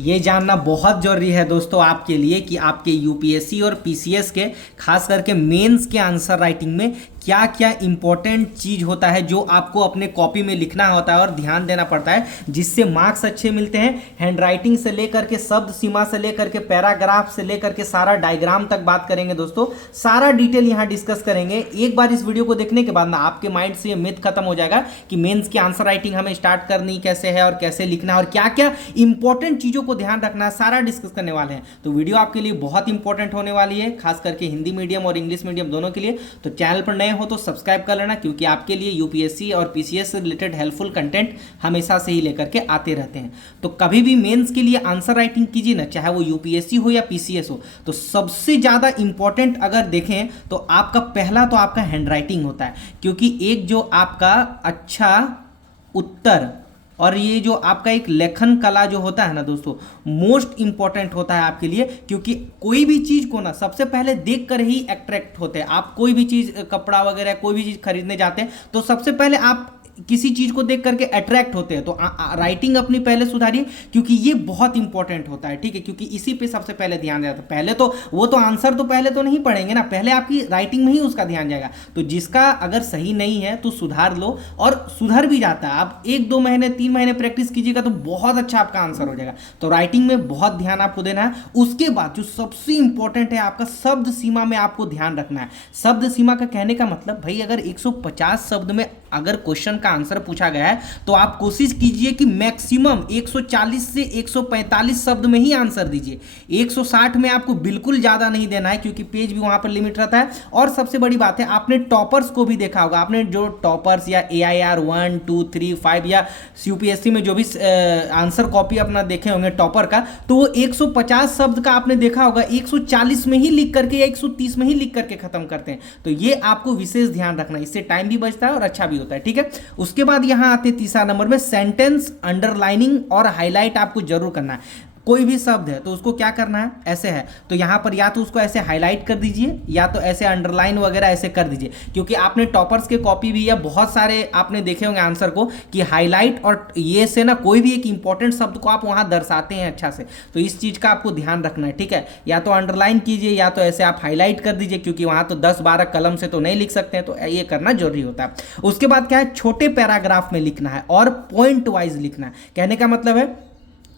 ये जानना बहुत जरूरी है दोस्तों आपके लिए कि आपके यूपीएससी और पीसीएस के खास करके मेंस के आंसर राइटिंग में क्या क्या इंपॉर्टेंट चीज होता है जो आपको अपने कॉपी में लिखना होता है और ध्यान देना पड़ता है, जिससे मार्क्स अच्छे मिलते हैं। हैंड राइटिंग से लेकर के शब्द सीमा से लेकर के पैराग्राफ से लेकर के सारा डायग्राम तक बात करेंगे दोस्तों, सारा डिटेल यहाँ डिस्कस करेंगे। एक बार इस वीडियो को देखने के बाद ना आपके माइंड से ये मिथ खत्म हो जाएगा कि मेंस की आंसर राइटिंग हमें स्टार्ट करनी कैसे है और कैसे लिखना है और क्या क्या इंपॉर्टेंट चीजों को ध्यान रखना है, सारा डिस्कस करने वाले हैं। तो वीडियो आपके लिए बहुत इंपॉर्टेंट होने वाली है, खास करके हिंदी मीडियम और इंग्लिश मीडियम दोनों के लिए। तो चैनल पर नए हो तो सब्सक्राइब कर लेना, क्योंकि आपके लिए यूपीएससी और पीसीएस से रिलेटेड हेल्पफुल कंटेंट हमेशा से ही लेकर के आते रहते हैं। तो कभी भी मेंस के लिए आंसर राइटिंग कीजिए ना, चाहे वो यूपीएससी हो या पीसीएस हो, तो सबसे ज्यादा इंपॉर्टेंट अगर देखें तो आपका पहला तो आपका हैंड राइटिंग होता है, क्योंकि एक जो आपका अच्छा उत्तर और ये जो आपका एक लेखन कला जो होता है ना दोस्तों, मोस्ट इंपॉर्टेंट होता है आपके लिए। क्योंकि कोई भी चीज को ना सबसे पहले देख कर ही अट्रैक्ट होते हैं। आप कोई भी चीज, कपड़ा वगैरह कोई भी चीज खरीदने जाते हैं तो सबसे पहले आप किसी चीज को देख करके अट्रैक्ट होते हैं। तो राइटिंग अपनी पहले सुधारिए, क्योंकि ये बहुत इंपॉर्टेंट होता है, ठीक है। क्योंकि इसी पे सबसे पहले ध्यान जाता है। पहले तो वो तो आंसर तो पहले तो नहीं पढ़ेंगे ना, पहले आपकी राइटिंग में ही उसका ध्यान जाएगा। तो जिसका अगर सही नहीं है तो सुधार लो, और सुधर भी जाता है। आप 1-2 महीने 3 महीने प्रैक्टिस कीजिएगा तो बहुत अच्छा आपका आंसर हो जाएगा। तो राइटिंग में बहुत ध्यान आपको देना है। उसके बाद जो सबसे इंपॉर्टेंट है, आपका शब्द सीमा में आपको ध्यान रखना है। शब्द सीमा का कहने का मतलब, भाई अगर 150 शब्द में अगर क्वेश्चन का आंसर पूछा गया है तो आप कोशिश कीजिए कि मैक्सिमम 140 से 145 शब्द में ही आंसर दीजिए। 160 में आपको बिल्कुल ज्यादा नहीं देना है, क्योंकि पेज भी वहां पर लिमिट रहता है। और सबसे बड़ी बात है, आपने टॉपर्स को भी देखा होगा। आपने जो टॉपर्स या AIR 1, 2, 3, 5 या यूपीएससी में जो भी आंसर कॉपी अपना देखे होंगे टॉपर का, तो वो 150 शब्द का आपने देखा होगा 140 में ही लिख करके या 130 में ही लिख करके खत्म करते हैं। तो ये आपको विशेष ध्यान रखना है, इससे टाइम भी बचता है और अच्छा भी होता है, ठीक है। उसके बाद यहां आते तीसरा नंबर में सेंटेंस अंडरलाइनिंग और हाईलाइट आपको जरूर करना है। कोई भी शब्द है तो उसको क्या करना है, ऐसे है तो यहां पर या तो उसको ऐसे हाईलाइट कर दीजिए या तो ऐसे अंडरलाइन वगैरह ऐसे कर दीजिए। क्योंकि आपने टॉपर्स के कॉपी भी या बहुत सारे आपने देखे होंगे आंसर को कि हाईलाइट और ये से ना कोई भी एक इंपॉर्टेंट शब्द को आप वहां दर्शाते हैं अच्छा से। तो इस चीज का आपको ध्यान रखना है, ठीक है। या तो अंडरलाइन कीजिए या तो ऐसे आप हाईलाइट कर दीजिए, क्योंकि वहां तो 10-12 कलम से तो नहीं लिख सकते हैं, तो ये करना जरूरी होता है। उसके बाद क्या है, छोटे पैराग्राफ में लिखना है और पॉइंट वाइज लिखना है। कहने का मतलब है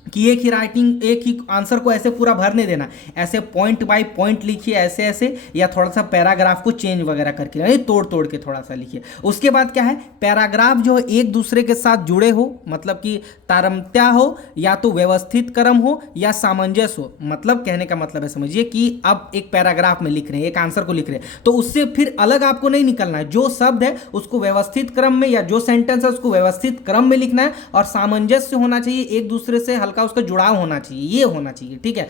कि एक ही राइटिंग, एक ही आंसर को ऐसे पूरा भरने देना, ऐसे पॉइंट बाय पॉइंट लिखिए ऐसे ऐसे, या थोड़ा सा पैराग्राफ को चेंज वगैरह करके, यानी तोड़ तोड़ के थोड़ा सा लिखिए। उसके बाद क्या है, पैराग्राफ जो एक दूसरे के साथ जुड़े हो, मतलब कि तारतम्य हो, या तो व्यवस्थित क्रम हो या सामंजस्य हो। मतलब कहने का मतलब है, समझिए कि अब एक पैराग्राफ में लिख रहे हैं, एक आंसर को लिख रहे हैं, तो उससे फिर अलग आपको नहीं निकलना है। जो शब्द है उसको व्यवस्थित क्रम में, या जो सेंटेंस है उसको व्यवस्थित क्रम में लिखना है, और सामंजस्य होना चाहिए, एक दूसरे से हल्का उसका जुड़ाव होना चाहिए, ये होना चाहिए, ठीक है।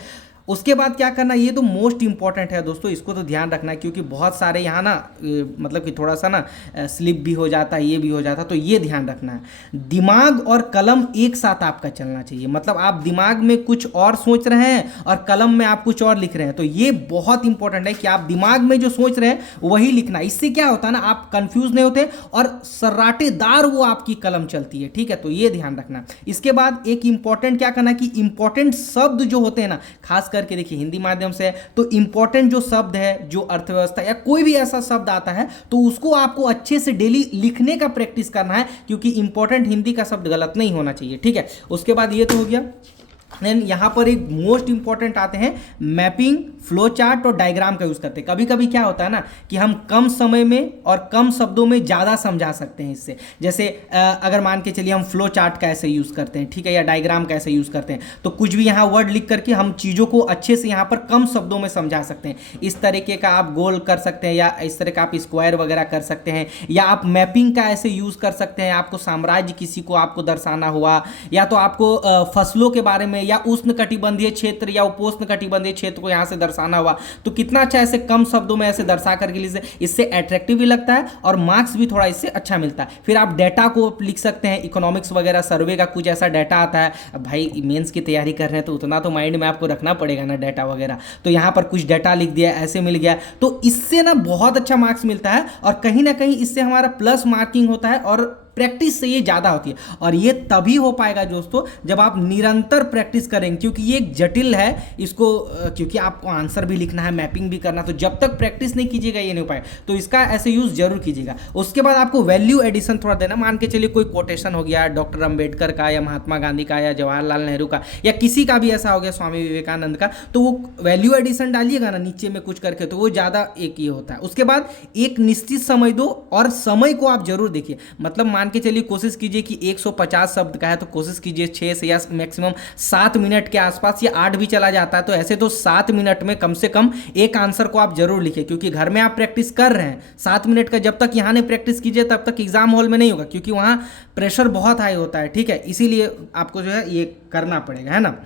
उसके बाद क्या करना, ये तो मोस्ट इंपॉर्टेंट है दोस्तों, इसको तो ध्यान रखना है। क्योंकि बहुत सारे यहाँ ना मतलब कि थोड़ा सा ना स्लिप भी हो जाता है, ये भी हो जाता है, तो ये ध्यान रखना है। दिमाग और कलम एक साथ आपका चलना चाहिए। मतलब आप दिमाग में कुछ और सोच रहे हैं और कलम में आप कुछ और लिख रहे हैं, तो ये बहुत इंपॉर्टेंट है कि आप दिमाग में जो सोच रहे हैं वही लिखना। इससे क्या होता है ना, आप कंफ्यूज नहीं होते और सर्राटेदार वो आपकी कलम चलती है, ठीक है। तो ये ध्यान रखना। इसके बाद एक इंपॉर्टेंट क्या करना कि इंपॉर्टेंट शब्द जो होते हैं ना, खास करके देखिए हिंदी माध्यम से, तो इंपॉर्टेंट जो शब्द है, जो अर्थव्यवस्था या कोई भी ऐसा शब्द आता है, तो उसको आपको अच्छे से डेली लिखने का प्रैक्टिस करना है। क्योंकि इंपॉर्टेंट हिंदी का शब्द गलत नहीं होना चाहिए, ठीक है। उसके बाद ये तो हो गया। देन यहाँ पर एक मोस्ट इंपॉर्टेंट आते हैं मैपिंग, फ्लो चार्ट और डायग्राम का यूज करते हैं। कभी कभी क्या होता है ना कि हम कम समय में और कम शब्दों में ज़्यादा समझा सकते हैं इससे। जैसे अगर मान के चलिए हम फ्लो चार्ट का ऐसे यूज़ करते हैं, ठीक है, या डायग्राम का ऐसे यूज़ करते हैं, तो कुछ भी यहाँ वर्ड लिख करके हम चीज़ों को अच्छे से यहाँ पर कम शब्दों में समझा सकते हैं। इस तरीके का आप गोल कर सकते हैं, या इस तरह का आप स्क्वायर वगैरह कर सकते हैं, या आप मैपिंग का ऐसे यूज़ कर सकते हैं। आपको साम्राज्य किसी को आपको दर्शाना हुआ, या तो आपको फसलों के बारे में, या उष्ण कटिबंधीय क्षेत्र या उपोष्ण कटिबंधीय क्षेत्र को यहाँ से दर्शाना हुआ, तो कितना अच्छा ऐसे कम शब्दों में ऐसे दर्शा करके लिखिए। इससे अट्रैक्टिव भी लगता है और मार्क्स भी थोड़ा इससे अच्छा मिलता है। फिर आप डेटा को लिख सकते हैं, इकोनॉमिक्स वगैरह सर्वे का कुछ ऐसा डाटा आता है। अब भाई मेंस की तैयारी कर रहे हैं तो उतना तो माइंड में आपको रखना पड़ेगा ना डाटा वगैरह, तो यहाँ पर कुछ डाटा लिख दिया, ऐसे मिल गया, तो इससे ना बहुत अच्छा मार्क्स मिलता है। और कहीं ना कहीं इससे हमारा प्लस मार्किंग होता है और प्रैक्टिस से ये ज़्यादा होती है, और ये तभी हो पाएगा दोस्तों जब आप निरंतर प्रैक्टिस करेंगे, क्योंकि ये एक जटिल है इसको, क्योंकि आपको आंसर भी लिखना है, मैपिंग भी करना, तो जब तक प्रैक्टिस नहीं कीजिएगा ये नहीं हो पाएगा। तो इसका ऐसे यूज जरूर कीजिएगा। उसके बाद आपको वैल्यू एडिशन थोड़ा देना, मान के चलिए कोई कोटेशन हो गया डॉक्टर अंबेडकर का या महात्मा गांधी का या जवाहरलाल नेहरू का या किसी का भी ऐसा हो गया स्वामी विवेकानंद का, तो वो वैल्यू एडिशन डालिएगा ना नीचे में कुछ करके, तो वो ज़्यादा एक ही होता है। उसके बाद एक निश्चित समय दो और समय को आप जरूर देखिए, मतलब मान के चलिए कोशिश कीजिए कि 150 शब्द का है तो कोशिश कीजिए 6 से या मैक्सिमम 7 मिनट के आसपास, या 8 भी चला जाता है तो ऐसे तो 7 मिनट में कम से कम एक आंसर को आप जरूर लिखिए, क्योंकि घर में आप प्रैक्टिस कर रहे हैं 7 मिनट का, जब तक यहाँ नहीं प्रैक्टिस कीजिए तब तक एग्जाम हॉल में नहीं होगा, क्योंकि वहाँ प्रेशर बहुत हाई होता है, ठीक है, इसीलिए आपको जो है ये करना पड़ेगा, है ना।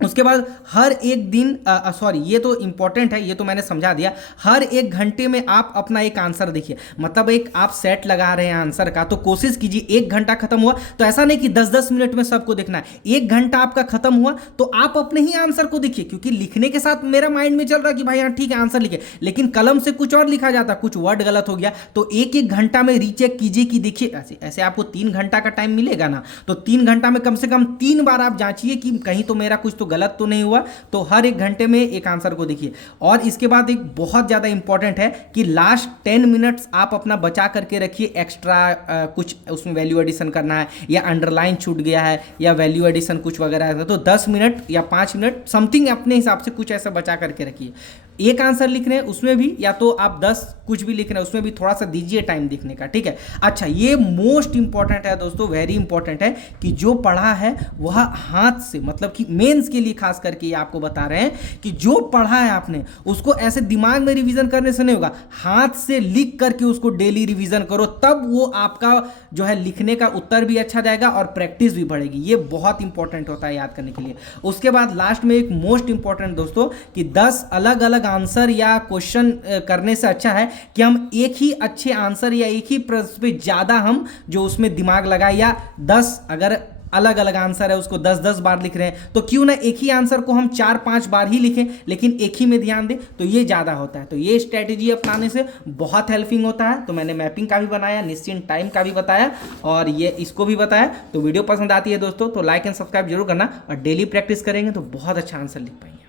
उसके बाद हर एक दिन सॉरी ये तो इंपॉर्टेंट है, ये तो मैंने समझा दिया, हर एक घंटे में आप अपना एक आंसर देखिए, मतलब एक आप सेट लगा रहे हैं आंसर का, तो कोशिश कीजिए 1 घंटा खत्म हुआ तो ऐसा नहीं कि 10-10 मिनट में सबको देखना है, 1 घंटा आपका खत्म हुआ तो आप अपने ही आंसर को देखिए, क्योंकि लिखने के साथ मेरा माइंड में चल रहा है कि भाई हाँ ठीक है आंसर लिखे, लेकिन कलम से कुछ और लिखा जाता, कुछ वर्ड गलत हो गया, तो 1-1 घंटा में रीचेक कीजिए कि देखिए ऐसे ऐसे आपको 3 घंटा का टाइम मिलेगा ना, तो 3 घंटा में कम से कम 3 बार आप जांचिए कि कहीं तो मेरा कुछ तो गलत तो नहीं हुआ, तो हर 1 घंटे में एक आंसर को देखिए। और इसके बाद एक बहुत ज़्यादा इंपॉर्टेंट है कि लास्ट 10 मिनट्स आप अपना बचा करके रखिए, एक्स्ट्रा कुछ उसमें वैल्यू एडिशन करना है या अंडरलाइन छूट गया है या वैल्यू एडिशन कुछ वगैरह है, तो 10 मिनट या 5 मिनट समथिंग अपने हिसाब से कुछ ऐसा बचा करके रखिए। एक आंसर लिख रहे हैं उसमें भी, या तो आप 10 कुछ भी लिख रहे हैं उसमें भी थोड़ा सा दीजिए टाइम देखने का, ठीक है। अच्छा, ये मोस्ट इंपॉर्टेंट है दोस्तों, वेरी इंपॉर्टेंट है कि जो पढ़ा है वह हाथ से, मतलब कि मेंस के लिए खास करके ये आपको बता रहे हैं कि जो पढ़ा है आपने उसको ऐसे दिमाग में रिवीजन करने से नहीं होगा, हाथ से लिख करके उसको डेली रिवीजन करो, तब वो आपका जो है लिखने का उत्तर भी अच्छा जाएगा और प्रैक्टिस भी बढ़ेगी। ये बहुत इंपॉर्टेंट होता है याद करने के लिए। उसके बाद लास्ट में एक मोस्ट इंपॉर्टेंट दोस्तों कि 10 अलग अलग आंसर या क्वेश्चन करने से अच्छा है कि हम एक ही अच्छे आंसर या एक ही प्रश्न पे ज़्यादा हम जो उसमें दिमाग लगाए, या 10 अगर अलग अलग आंसर है उसको 10-10 बार लिख रहे हैं तो क्यों ना एक ही आंसर को हम 4-5 बार ही लिखें, लेकिन एक ही में ध्यान दें, तो ये ज़्यादा होता है। तो ये स्ट्रैटेजी अपनाने से बहुत हेल्पिंग होता है। तो मैंने मैपिंग का भी बनाया, निश्चित टाइम का भी बताया और ये इसको भी बताया। तो वीडियो पसंद आती है दोस्तों तो लाइक एंड सब्सक्राइब जरूर करना, और डेली प्रैक्टिस करेंगे तो बहुत अच्छा आंसर लिख पाएंगे।